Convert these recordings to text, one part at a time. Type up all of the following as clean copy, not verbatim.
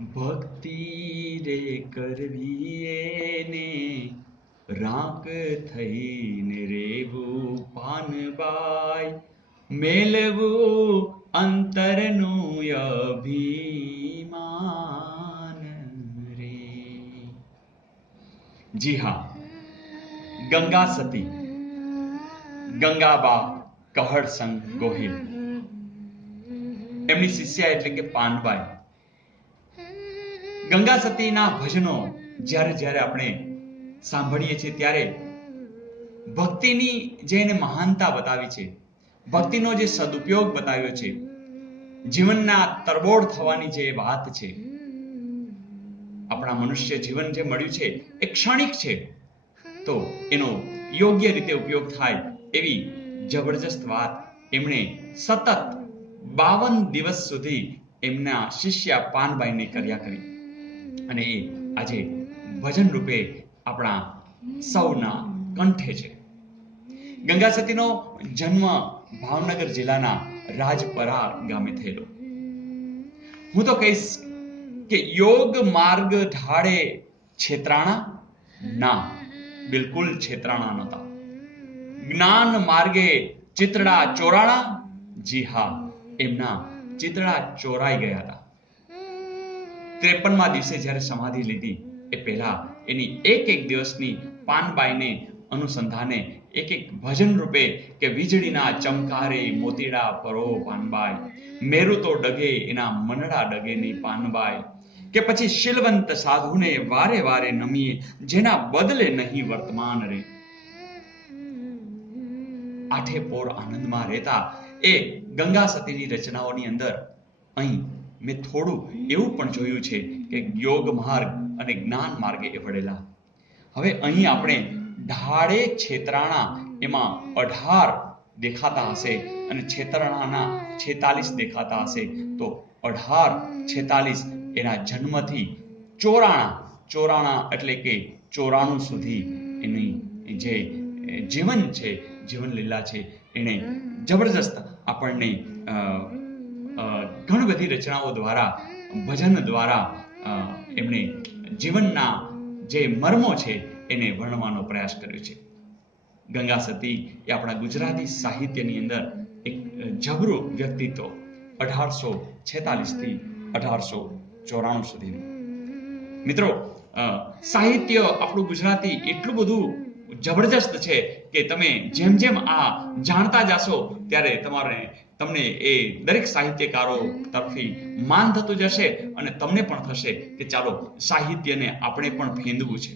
ભક્તિ રે કરવી એને રાંક થઈને રેવું પાનબાઈ, મેલવું અંતરનું અભિમાન રે. જી હા, ગંગા સતી ગંગાબા કહળસંગ ગોહિલ, એમની શિષ્યા એટલે કે પાનબાઈ. ગંગા સતીના ભજનો જ્યારે જ્યારે આપણે સાંભળીએ છીએ ત્યારે ભક્તિની જે એને મહાનતા બતાવી છે, ભક્તિનો જે સદુપયોગ બતાવ્યો છે, જીવનના તરબોળ થવાની જે વાત છે, આપણા મનુષ્ય જીવન જે મળ્યું છે એ ક્ષણિક છે, તો એનો યોગ્ય રીતે ઉપયોગ થાય એવી જબરજસ્ત વાત એમણે સતત 52 દિવસ સુધી એમના શિષ્ય પાનબાઈને કર્યા કરી, અને એ આજે ભજન રૂપે આપણા સૌના કંઠે છે. ગંગા સતીનો જન્મ ભાવનગર જિલ્લાના રાજપરા ગામે થયેલો. હું તો કહીશ કે યોગ માર્ગ ઢાળે છેતરાણા? ના, બિલકુલ છેતરાણા નહોતા. જ્ઞાન માર્ગે ચિતડા ચોરાણા? જી હા, એમના ચિતડા ચોરાઈ ગયા હતા. 53મા દિવસે જ્યારે સમાધિ લીધી એ પહેલા એની એક દિવસની પાનબાઈને અનુસંધાને એક ભજન રૂપે કે વીજળીના ચમકારે મોતીડા પરો પાનબાઈ, મેરુ તો ડગે એના મનડા ડગે ની પાનબાઈ, કે પછી શીલવંત સાધુને વારે વારે નમીએ જેના બદલે નહીં વર્તમાન રે. આઠે પોર આનંદમાં રહેતા એ ગંગા સતીની રચનાઓની અંદર અહીં મેં થોડું એવું પણ જોયું છે કે યોગ માર્ગ અને જ્ઞાન માર્ગે એ વળેલા. હવે અહીં આપણે ઢાળે છેતરાણા એમાં 18 દેખાતા હશે અને છેતરાણાના 46 દેખાતા હશે, તો 18 46 એના જન્મથી ચોરાણા એટલે કે 94 સુધી એની જે જીવન છે, જીવન લીલા છે, એને જબરજસ્ત આપણને ઘણી બધી રચનાઓ દ્વારા, ભજન દ્વારા એમણે જીવનના જે મર્મો છે એને વર્ણવાનો પ્રયાસ કર્યો છે. ગંગા સતી એ આપણા ગુજરાતી સાહિત્યની અંદર એક જબરું વ્યક્તિત્વ 1846 થી 1894 સુધીનું. મિત્રો, સાહિત્ય આપણું ગુજરાતી એટલું બધું જબરજસ્ત છે કે તમે જેમ જેમ આ જાણતા જશો ત્યારે તમને એ દરેક સાહિત્યકારો તરફી માન થતું જશે અને તમને પણ થશે કે ચાલો સાહિત્યને આપણે પણ ફેંદવું છે.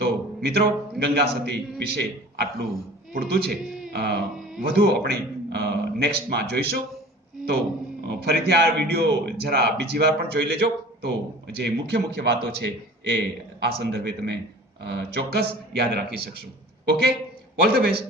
તો મિત્રો, ગંગા સતી વિશે આટલું પૂરતું છે. વધુ આપણે નેક્સ્ટમાં જોઈશું. તો ફરીથી આ વિડીયો જરા બીજી વાર પણ જોઈ લેજો, તો જે મુખ્ય વાતો છે એ આ સંદર્ભે તમે ચોક્કસ યાદ રાખી શકશો. Okay, all the best.